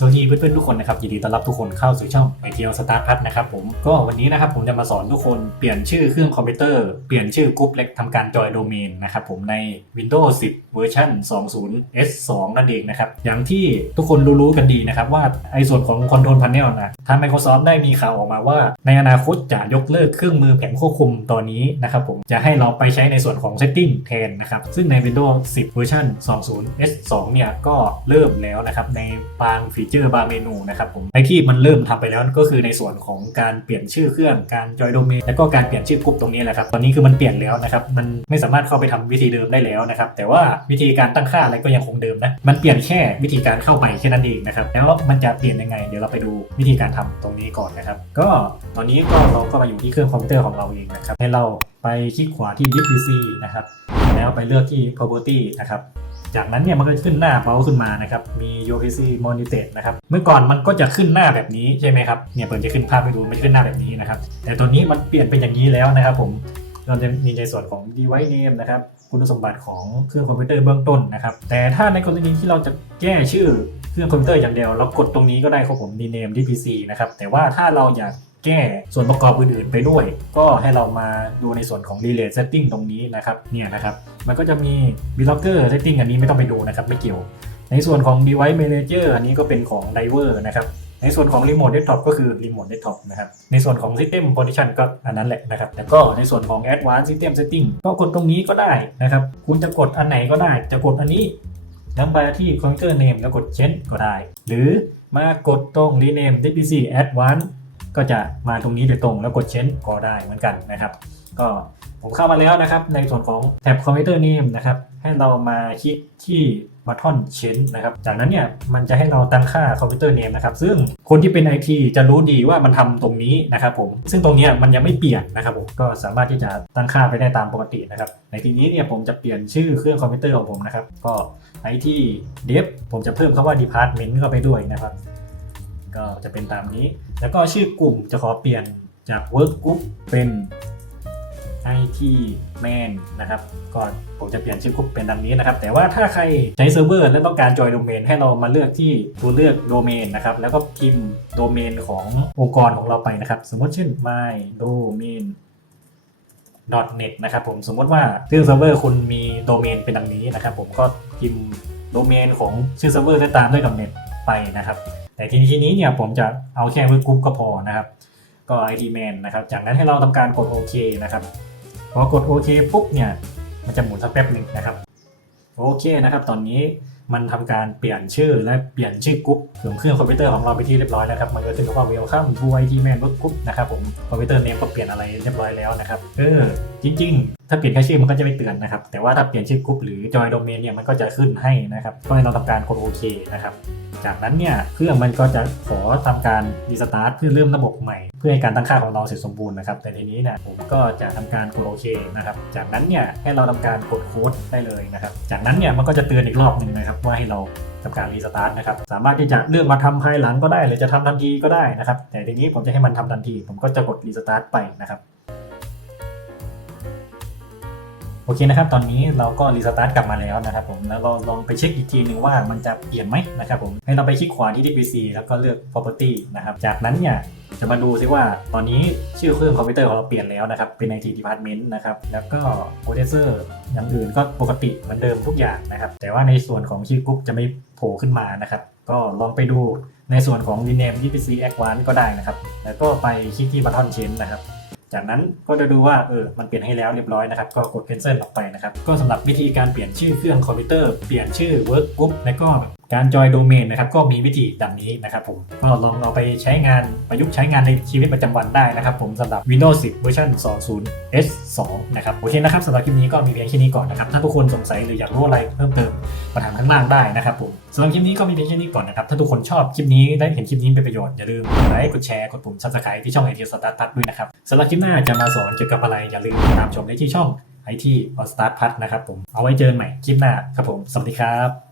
สวัสดีเพื่อนๆทุกคนนะครับยินดีต้อนรับทุกคนเข้าสู่ช่องไอทียวสตาร์พัทนะครับผมก็วันนี้นะครับผมจะมาสอนทุกคนเปลี่ยนชื่อเครื่องคอมพิวเตอร์เปลี่ยนชื่อกรุ๊ปเล็กทำการจอยโดเมนนะครับผมใน Windows 10 เวอร์ชัน20 S2 นั่นเองนะครับอย่างที่ทุกคนรู้ๆกันดีนะครับว่าไอ้ส่วนของ Control Panel นะทาง Microsoft ได้มีข่าวออกมาว่า ในอนาคตจะยกเลิกเครื่องมือแผงควบคุมตอนนี้นะครับผมจะให้เราไปใช้ในส่วนของ Setting แทนนะครับซึ่งใน Windows 10 เวอร์ชัน20 S2 เนี่ยก็เริ่มแล้วนะครับในบางฟีเจอร์บางเมนูนะครับผมไอที่มันเริ่มทำไปแล้วก็คือในส่วนของการเปลี่ยนชื่อเครื่องการจอยโดเมนแล้วก็การเปลี่ยนชื่อกรุ๊ปตรงนี้แหละครับตอนนี้คือมันเปลี่ยนแล้วนะครับมันไม่สามารถเข้าไปทำวิธีเดิมได้แล้วนะครับแต่ว่าวิธีการตั้งค่าอะไรก็ยังคงเดิมนะมันเปลี่ยนแค่วิธีการเข้าไปแค่นั้นเองนะครับแล้วมันจะเปลี่ยนยังไง เดี๋ยวเราไปดูวิธีการทำตรงนี้ก่อนนะครับ ก็ตอนนี้ก็เราก็มาอยู่ที่เครื่องคอมพิวเตอร์ของเราเองนะครับให้เราไปคลิกขวาที่ Disk PC นะครับแล้วไปเลือกที่ property นะครับ จากนั้นเนี่ยมันก็จะขึ้นหน้าเบราขึ้นมานะครับ มี UPC Monitor นะครับ เมื่อก่อนมันก็จะขึ้นหน้าแบบนี้ใช่ไหมครับ เนี่ยเปิดจะขึ้นภาพให้ดูมันจะขึ้นหน้าแบบนี้นะครับ แต่ตัวนี้มันเปลี่ยนเป็นอย่างนี้แล้วนะครับผม เราจะมีในส่วนของ device name นะครับ คุณสมบัติของเครื่องคอมพิวเตอร์เบื้องต้นนะครับ แต่ถ้าในกรณีที่เราจะแก้ชื่อเครื่องคอมพิวเตอร์อย่างเดียว เรากดตรงนี้ก็ได้ครับผม rename ที่ PC นะครับ แต่ว่าถ้าเราอยากแก้ส่วนประกอบอื่นๆไปด้วย ก็ให้เรามาดูในส่วนของ relay setting ตรงนี้นะครับ เนี่ยนะครับ มันก็จะมี b l o c k e r setting อันนี้ไม่ต้องไปดูนะครับ ไม่เกี่ยว ในส่วนของ device manager อันนี้ก็เป็นของ driver นะครับ ในส่วนของรีโมทเดสก์ท็อปก็คือรีโมทเดสก์ท็อปนะครับในส่วนของ system position ก็อันนั้นแหละนะครับแล้วก็ในส่วนของ advanced system setting ก็กดตรงนี้ก็ได้นะครับ คุณจะกดอันไหนก็ได้ จะกดอันนี้แล้วไปที่ computer name แล้วกดเชนก็ได้ หรือมากดตรง rename DPC advanced ก็จะมาตรงนี้โดยตรงแล้วกด change ก็ได้เหมือนกันนะครับ ก็ผมเข้ามาแล้วนะครับ ในส่วนของแท็บคอมพิวเตอร์ name นะครับ ให้เรามาคลิกที่บัตทอน change นะครับ จากนั้นเนี่ยมันจะให้เราตั้งค่าคอมพิวเตอร์ name นะครับ ซึ่งคนที่เป็น IT จะรู้ดีว่ามันทำตรงนี้นะครับผม ซึ่งตรงนี้มันยังไม่เปลี่ยนนะครับผม ก็สามารถที่จะตั้งค่าไปได้ตามปกตินะครับ ในทีนี้เนี่ยผมจะเปลี่ยนชื่อเครื่องคอมพิวเตอร์ของผมนะครับ ก็ IT dev ผมจะเพิ่มคำว่า department เข้าไปด้วยนะครับ ก็จะเป็นตามนี้ แล้วก็ชื่อกลุ่มจะขอเปลี่ยนจาก work group เป็น IT man นะครับก็ผมจะเปลี่ยนชื่อกลุ่มเป็นดังนี้นะครับ แต่ว่าถ้าใครใช้เซิร์ฟเวอร์และต้องการจอยโดเมนให้เรามาเลือกที่ตัวเลือกโดเมนนะครับ แล้วก็พิมพ์โดเมนขององค์กรของเราไปนะครับ สมมติเช่น my domain .net นะครับผมสมมติว่าชื่อเซิร์ฟเวอร์คุณมีโดเมนเป็นดังนี้นะครับ ผมก็พิมพ์โดเมนของชื่อเซิร์ฟเวอร์ได้ตามด้วยกับเน็ตไปนะครับ แต่ทีนี้ทีนี้เนี่ยผมจะเอาแค่เว็บกรุ๊ปก็พอนะครับ ก็ ID man นะครับ จากนั้นให้เราทำการกดโอเคนะครับ พอกดโอเคปุ๊บเนี่ยมันจะหมุนสักแป๊บหนึ่งนะครับ โอเคนะครับ ตอนนี้มันทำการเปลี่ยนชื่อและเปลี่ยนชื่อกรุ๊ปของเครื่องคอมพิวเตอร์ของเราไปที่เรียบร้อยแล้วครับ มันก็ขึ้นว่า welcome to IT man group นะครับผมคอมพิวเตอร์เนมก็เปลี่ยนอะไรเรียบร้อยแล้วนะครับ เออ จริง ถ้าเปลี่ยนแค่ชื่อมันก็จะไม่เตือนนะครับ แต่ว่าถ้าเปลี่ยนชื่อกรุ๊ปหรือ join domain เนี่ยมันก็จะขึ้นให้นะครับ ก็ให้เราทำการกดโอเคนะครับ จากนั้นเนี่ยเครื่องมันก็จะขอทำการรีสตาร์ทเพื่อเริ่มระบบใหม่ เพื่อให้การตั้งค่าของเราเสร็จสมบูรณ์นะครับ แต่ทีนี้เนี่ยผมก็จะทำการกดโอเคนะครับ จากนั้นเนี่ยให้เราทำการกดโค้ดได้เลยนะครับ จากนั้นเนี่ยมันก็จะเตือนอีกรอบหนึ่งนะครับว่าให้เราทำการรีสตาร์ทนะครับ สามารถที่จะเลือกมาทำภายหลังก็ได้ หรือจะทำทันทีก็ได้นะครับ แต่ทีนี้ผมจะให้มันทำทันที ผมก็จะกดรีสตาร์ทไปนะครับ โอเคนะครับ ตอนนี้เราก็รีสตาร์ทกลับมาแล้วนะครับผม แล้วเราลองไปเช็คอีกทีหนึ่งว่ามันจะเปลี่ยนไหมนะครับผม ให้เราไปคลิกขวาที่ DPC แล้วก็เลือก property นะครับ จากนั้นเนี่ยจะมาดูซิว่าตอนนี้ชื่อเครื่องคอมพิวเตอร์ของเราเปลี่ยนแล้วนะครับ เป็น IT department นะครับ แล้วก็ processor อย่างอื่นก็ปกติเหมือนเดิมทุกอย่างนะครับ แต่ว่าในส่วนของชื่อกรุ๊ปจะไม่โผล่ขึ้นมานะครับ ก็ลองไปดูในส่วนของ rename DPC Advanced ก็ได้นะครับ แล้วก็ไปคลิกที่ button change นะครับ จากนั้นก็จะดูว่าเออมันเปลี่ยนให้แล้วเรียบร้อยนะครับ ก็กด cancel ออกไปนะครับ ก็สำหรับวิธีการเปลี่ยนชื่อเครื่องคอมพิวเตอร์ เปลี่ยนชื่อ work group และก็ การจอยโดเมนนะครับก็มีวิธีดังนี้นะครับผมก็ลองเอาไปใช้งานประยุกต์ใช้งานในชีวิตประจำวันได้นะครับผมสำหรับ Windows 10 เวอร์ชัน20 S2 นะครับโอเคนะครับสำหรับคลิปนี้ก็มีเพียงแค่นี้ก่อนนะครับถ้าทุกคนสงสัยหรืออยากรู้อะไรเพิ่มเติมมาถามข้างล่างได้นะครับผมสำหรับคลิปนี้ก็มีเพียงแค่นี้ก่อนนะครับถ้าทุกคนชอบคลิปนี้ได้เห็นคลิปนี้เป็นประโยชน์อย่าลืมกดไลค์กดแชร์กดปุ่ม subscribe ที่ช่อง IT Start Pad ด้วยนะครับสำหรับคลิปหน้าจะมาสอนเกี่ยวกับอะไรอย่าลืมตามชมได้ที่ช่อง IT Start Pad นะครับผมเอาไว้เจอกันใหม่คลิปหน้าครับผมสวัสดีครับ